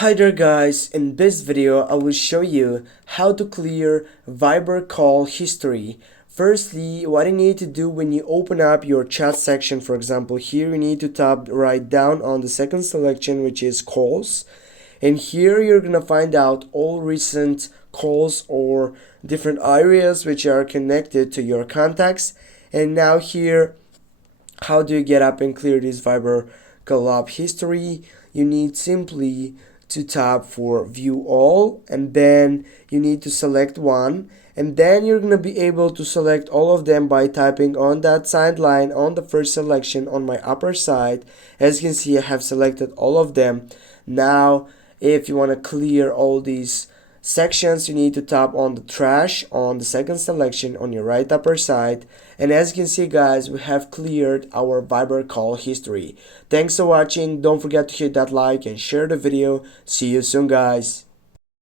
Hi there guys, in this video I will show you how to clear Viber call history. Firstly, what you need to do when you open up your chat section, for example, here you need to tap right down on the second selection, which is calls, and here you're gonna find out all recent calls or different areas which are connected to your contacts. And now here, how do you get up and clear this Viber call history? You need simply to tap for view all, and then you need to select one, and then you're going to be able to select all of them by typing on that sideline on the first selection on my upper side. As you can see, I have selected all of them. Now if you want to clear all these sections, you need to tap on the trash on the second selection on your right upper side. And as you can see guys, we have cleared our Viber call history. Thanks for watching. Don't forget to hit that like and share the video. See you soon guys.